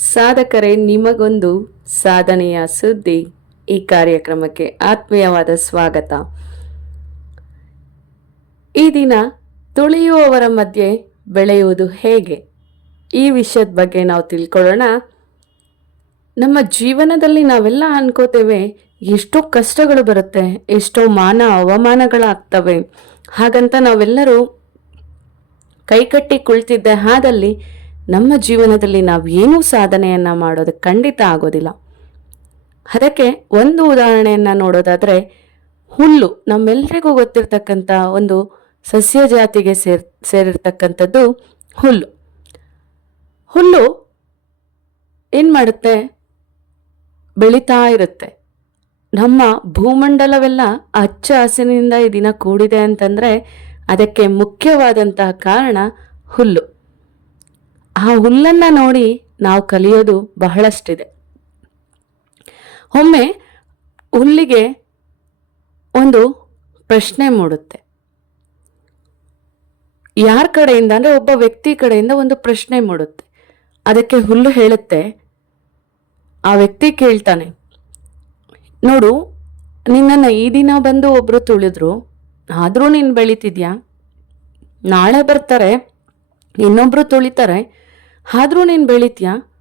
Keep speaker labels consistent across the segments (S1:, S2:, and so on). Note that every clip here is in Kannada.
S1: ಸಾಧಕರೇ, ನಿಮಗೊಂದು ಸಾಧನೆಯ ಸುದ್ದಿ. ಈ ಕಾರ್ಯಕ್ರಮಕ್ಕೆ ಆತ್ಮೀಯವಾದ ಸ್ವಾಗತ. ಈ ದಿನ ತುಳಿಯುವವರ ಮಧ್ಯೆ ಬೆಳೆಯುವುದು ಹೇಗೆ? ಈ ವಿಷಯದ ಬಗ್ಗೆ ನಾವು ತಿಳ್ಕೊಳ್ಳೋಣ. ನಮ್ಮ ಜೀವನದಲ್ಲಿ ನಾವೆಲ್ಲ ಅನ್ಕೋತೇವೆ, ಎಷ್ಟೋ ಕಷ್ಟಗಳು ಬರುತ್ತೆ, ಎಷ್ಟೋ ಮಾನ ಅವಮಾನಗಳಾಗ್ತವೆ. ಹಾಗಂತ ನಾವೆಲ್ಲರೂ ಕೈಕಟ್ಟಿ ಕುಳಿತಿದ್ದ ಹಾದಲ್ಲಿ ನಮ್ಮ ಜೀವನದಲ್ಲಿ ನಾವು ಏನೂ ಸಾಧನೆಯನ್ನ ಮಾಡೋದು ಖಂಡಿತ ಆಗೋದಿಲ್ಲ. ಅದಕ್ಕೆ ಒಂದು ಉದಾಹರಣೆಯನ್ನ ನೋಡೋದಾದ್ರೆ, ಹುಲ್ಲು ನಮ್ಮೆಲ್ಲರಿಗೂ ಗೊತ್ತಿರತಕ್ಕಂಥ ಒಂದು ಸಸ್ಯ ಜಾತಿಗೆ ಸೇರ್, ಸೇರಿರ್ತಕ್ಕಂಥದ್ದು ಹುಲ್ಲು. ಹುಲ್ಲು ಏನು ಮಾಡುತ್ತೆ? ಬೆಳೀತಾ ಇರುತ್ತೆ. ನಮ್ಮ ಭೂಮಂಡಲವೆಲ್ಲ ಹಚ್ಚ ಹಸಿರಿನಿಂದ ಈ ದಿನ ಕೂಡಿದೆ ಅಂತಂದ್ರೆ, ಅದಕ್ಕೆ ಮುಖ್ಯವಾದಂತಹ ಕಾರಣ ಹುಲ್ಲು. ಆ ಹುಲ್ಲನ್ನ ನೋಡಿ ನಾವು ಕಲಿಯೋದು ಬಹಳಷ್ಟಿದೆ. ಒಮ್ಮೆ ಹುಲ್ಲಿಗೆ ಒಂದು ಪ್ರಶ್ನೆ ಮೂಡುತ್ತೆ. ಯಾರ ಕಡೆಯಿಂದ, ಅಂದ್ರೆ ಒಬ್ಬ ವ್ಯಕ್ತಿ ಕಡೆಯಿಂದ ಒಂದು ಪ್ರಶ್ನೆ ಮೂಡುತ್ತೆ. ಅದಕ್ಕೆ ಹುಲ್ಲು ಹೇಳುತ್ತೆ, ಆ ವ್ಯಕ್ತಿ ಕೇಳ್ತಾನೆ, ನೋಡು, ನಿನ್ನನ್ನು ಈ ದಿನ ಬಂದು ಒಬ್ರು ತುಳಿದ್ರು, ಆದರೂ ನೀನು ಬೆಳಿತಿದ್ಯಾ? ನಾಳೆ ಬರ್ತಾರೆ ಇನ್ನೊಬ್ರು ತುಳಿತಾರೆ. ಆದರೂ ನೀನು ಬೆಳಿತೀಯಾ?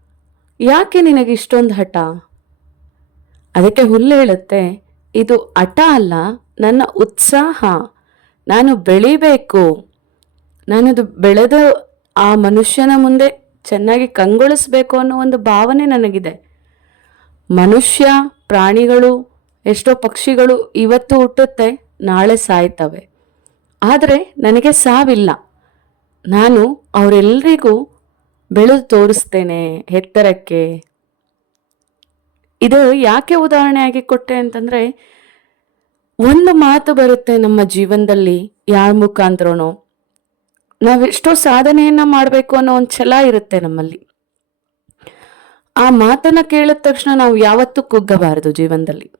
S1: ಯಾಕೆ ನಿನಗೆ ಇಷ್ಟೊಂದು ಹಠ? ಅದಕ್ಕೆ ಹುಲ್ಲು ಹೇಳುತ್ತೆ, ಇದು ಹಠ ಅಲ್ಲ, ನನ್ನ ಉತ್ಸಾಹ. ನಾನು ಬೆಳಿಬೇಕು. ನಾನದು ಬೆಳೆದ ಆ ಮನುಷ್ಯನ ಮುಂದೆ ಚೆನ್ನಾಗಿ ಕಂಗೊಳಿಸ್ಬೇಕು ಅನ್ನೋ ಒಂದು ಭಾವನೆ ನನಗಿದೆ. ಮನುಷ್ಯ, ಪ್ರಾಣಿಗಳು, ಎಷ್ಟೋ ಪಕ್ಷಿಗಳು ಇವತ್ತು ಹುಟ್ಟುತ್ತೆ, ನಾಳೆ ಸಾಯ್ತವೆ. ಆದರೆ ನನಗೆ ಸಾವಿಲ್ಲ. ನಾನು ಅವರೆಲ್ಲರಿಗೂ ಬೆಳೆದು ತೋರಿಸ್ತೇನೆ ಎತ್ತರಕ್ಕೆ. ಇದು ಯಾಕೆ ಉದಾಹರಣೆಯಾಗಿ ಕೊಟ್ಟೆ ಅಂತಂದ್ರೆ, ಒಂದು ಮಾತು ಬರುತ್ತೆ ನಮ್ಮ ಜೀವನದಲ್ಲಿ ಯಾರ ಮುಖಾಂತರನೋ. ನಾವೆಷ್ಟೋ ಸಾಧನೆಯನ್ನ ಮಾಡಬೇಕು ಅನ್ನೋ ಒಂದು ಛಲ ಇರುತ್ತೆ ನಮ್ಮಲ್ಲಿ. ಆ ಮಾತನ್ನ ಕೇಳಿದ ತಕ್ಷಣ ನಾವು ಯಾವತ್ತೂ ಕುಗ್ಗಬಾರದು ಜೀವನದಲ್ಲಿ.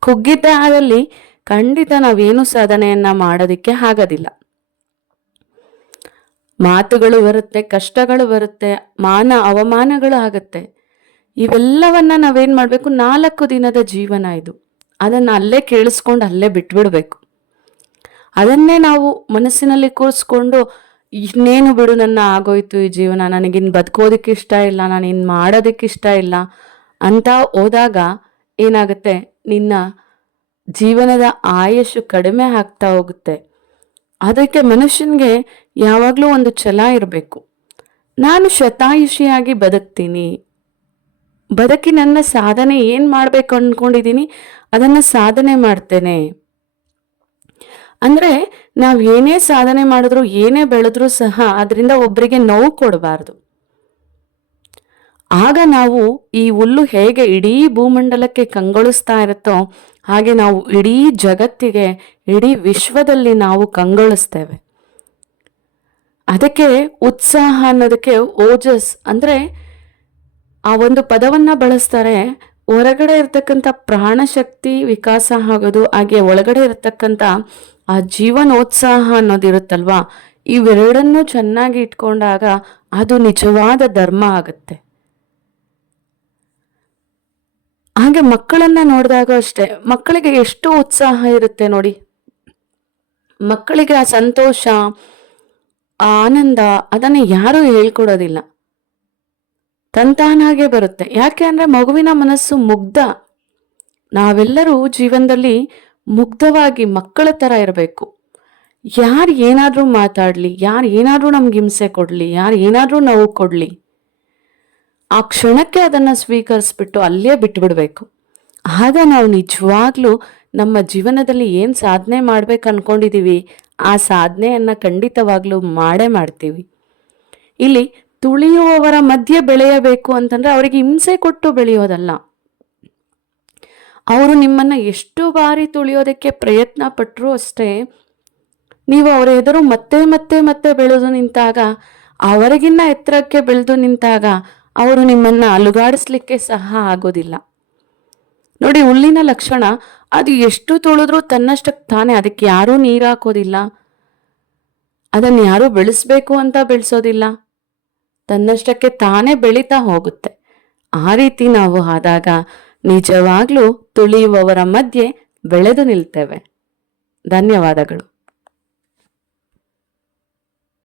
S1: ಕುಗ್ಗಿದ್ದ ಆದಲ್ಲಿ ಖಂಡಿತ ನಾವೇನು ಸಾಧನೆಯನ್ನ ಮಾಡೋದಿಕ್ಕೆ ಆಗೋದಿಲ್ಲ. ಮಾತುಗಳು ಬರುತ್ತೆ, ಕಷ್ಟಗಳು ಬರುತ್ತೆ, ಮಾನ ಅವಮಾನಗಳು ಆಗುತ್ತೆ. ಇವೆಲ್ಲವನ್ನ ನಾವೇನು ಮಾಡಬೇಕು? ನಾಲ್ಕು ದಿನದ ಜೀವನ ಇದು. ಅದನ್ನ ಅಲ್ಲೇ ಕೇಳಿಸ್ಕೊಂಡು ಅಲ್ಲೇ ಬಿಟ್ಬಿಡ್ಬೇಕು. ಅದನ್ನೇ ನಾವು ಮನಸ್ಸಿನಲ್ಲಿ ಕೂರಿಸ್ಕೊಂಡು, ಇನ್ನೇನು ಬಿಡು ನನ್ನ ಆಗೋಯ್ತು ಈ ಜೀವನ ನನಗಿನ್ನು ಬದುಕೋದಕ್ಕೆ ಇಷ್ಟ ಇಲ್ಲ ನಾನು ಇನ್ನು ಮಾಡೋದಕ್ಕೆ ಇಷ್ಟ ಇಲ್ಲ ಅಂತ ಹೋದಾಗ ಏನಾಗುತ್ತೆ? ನಿನ್ನ ಜೀವನದ ಆಯಸ್ಸು ಕಡಿಮೆ ಆಗ್ತಾ ಹೋಗುತ್ತೆ. ಅದಕ್ಕೆ ಮನುಷ್ಯನಿಗೆ ಯಾವಾಗಲೂ ಒಂದು ಛಲ ಇರಬೇಕು. ನಾನು ಶತಾಯುಷಿಯಾಗಿ ಬದುಕ್ತೀನಿ. ಬದುಕಿ ನನ್ನ ಸಾಧನೆ ಏನು ಮಾಡಬೇಕು ಅಂದ್ಕೊಂಡಿದ್ದೀನಿ ಅದನ್ನು ಸಾಧನೆ ಮಾಡ್ತೇನೆ. ಅಂದರೆ ನಾವು ಏನೇ ಸಾಧನೆ ಮಾಡಿದ್ರು, ಏನೇ ಬೆಳೆದ್ರೂ ಸಹ ಅದರಿಂದ ಒಬ್ಬರಿಗೆ ನೋವು ಕೊಡಬಾರ್ದು. ಆಗ ನಾವು ಈ ಹುಲ್ಲು ಹೇಗೆ ಇಡೀ ಭೂಮಂಡಲಕ್ಕೆ ಕಂಗೊಳಿಸ್ತಾ ಇರುತ್ತೋ, ಹಾಗೆ ನಾವು ಇಡೀ ಜಗತ್ತಿಗೆ, ಇಡೀ ವಿಶ್ವದಲ್ಲಿ ನಾವು ಕಂಗೊಳಿಸ್ತೇವೆ. ಅದಕ್ಕೆ ಉತ್ಸಾಹ ಅನ್ನೋದಕ್ಕೆ ಓಜಸ್ ಅಂದರೆ ಆ ಒಂದು ಪದವನ್ನು ಬಳಸ್ತಾರೆ. ಹೊರಗಡೆ ಇರತಕ್ಕಂಥ ಪ್ರಾಣಶಕ್ತಿ ವಿಕಾಸ ಆಗೋದು, ಹಾಗೆ ಒಳಗಡೆ ಇರತಕ್ಕಂಥ ಆ ಜೀವನೋತ್ಸಾಹ ಅನ್ನೋದಿರುತ್ತಲ್ವಾ ಇವೆರಡನ್ನೂ ಚೆನ್ನಾಗಿ ಇಟ್ಕೊಂಡಾಗ ಅದು ನಿಜವಾದ ಧರ್ಮ ಆಗುತ್ತೆ. ಹಾಗೆ ಮಕ್ಕಳನ್ನ ನೋಡಿದಾಗ ಅಷ್ಟೇ, ಮಕ್ಕಳಿಗೆ ಎಷ್ಟು ಉತ್ಸಾಹ ಇರುತ್ತೆ ನೋಡಿ. ಮಕ್ಕಳಿಗೆ ಆ ಸಂತೋಷ ಆ ಆನಂದ, ಅದನ್ನ ಯಾರೂ ಹೇಳ್ಕೊಡೋದಿಲ್ಲ. ತಂತಾನಾಗೆ ಬರುತ್ತೆ. ಯಾಕೆ ಅಂದರೆ ಮಗುವಿನ ಮನಸ್ಸು ಮುಗ್ಧ. ನಾವೆಲ್ಲರೂ ಜೀವನದಲ್ಲಿ ಮುಗ್ಧವಾಗಿ ಮಕ್ಕಳ ತರ ಇರಬೇಕು. ಯಾರು ಏನಾದರೂ ಮಾತಾಡ್ಲಿ, ಯಾರು ಏನಾದರೂ ನಮ್ಗೆ ಹಿಂಸೆ ಕೊಡ್ಲಿ, ಯಾರು ಏನಾದರೂ ನೋವು ಕೊಡ್ಲಿ, ಆ ಕ್ಷಣಕ್ಕೆ ಅದನ್ನ ಸ್ವೀಕರಿಸ್ಬಿಟ್ಟು ಅಲ್ಲೇ ಬಿಟ್ಬಿಡ್ಬೇಕು. ಆಗ ನಾವು ನಿಜವಾಗ್ಲೂ ನಮ್ಮ ಜೀವನದಲ್ಲಿ ಏನು ಸಾಧನೆ ಮಾಡ್ಬೇಕು ಅನ್ಕೊಂಡಿದೀವಿ ಆ ಸಾಧನೆಯನ್ನ ಖಂಡಿತವಾಗ್ಲೂ ಮಾಡೇ ಮಾಡ್ತೀವಿ. ಇಲ್ಲಿ ತುಳಿಯುವವರ ಮಧ್ಯೆ ಬೆಳೆಯಬೇಕು ಅಂತಂದ್ರೆ ಅವರಿಗೆ ಹಿಂಸೆ ಕೊಟ್ಟು ಬೆಳೆಯೋದಲ್ಲ. ಅವರು ನಿಮ್ಮನ್ನ ಎಷ್ಟು ಬಾರಿ ತುಳಿಯೋದಕ್ಕೆ ಪ್ರಯತ್ನ ಪಟ್ಟರು ಅಷ್ಟೇ, ನೀವು ಅವರ ಎದುರು ಮತ್ತೆ ಮತ್ತೆ ಮತ್ತೆ ಬೆಳೆದು ನಿಂತಾಗ, ಅವರಿಗಿನ್ನ ಎತ್ತರಕ್ಕೆ ಬೆಳೆದು ನಿಂತಾಗ, ಅವರು ನಿಮ್ಮನ್ನ ಅಲುಗಾಡಿಸ್ಲಿಕ್ಕೆ ಸಹ ಆಗೋದಿಲ್ಲ. ನೋಡಿ, ಹುಲ್ಲಿನ ಲಕ್ಷಣ, ಅದು ಎಷ್ಟು ತೊಳೆದ್ರೂ ತನ್ನಷ್ಟಕ್ಕೆ ತಾನೇ, ಅದಕ್ಕೆ ಯಾರೂ ನೀರು ಹಾಕೋದಿಲ್ಲ. ಅದನ್ನು ಯಾರೂ ಬೆಳೆಸ್ಬೇಕು ಅಂತ ಬೆಳೆಸೋದಿಲ್ಲ. ತನ್ನಷ್ಟಕ್ಕೆ ತಾನೇ ಬೆಳೀತಾ ಹೋಗುತ್ತೆ. ಆ ರೀತಿ ನಾವು ಆದಾಗ ನಿಜವಾಗ್ಲೂ ತುಳಿಯುವವರ ಮಧ್ಯೆ ಬೆಳೆದು ನಿಲ್ತೇವೆ. ಧನ್ಯವಾದಗಳು.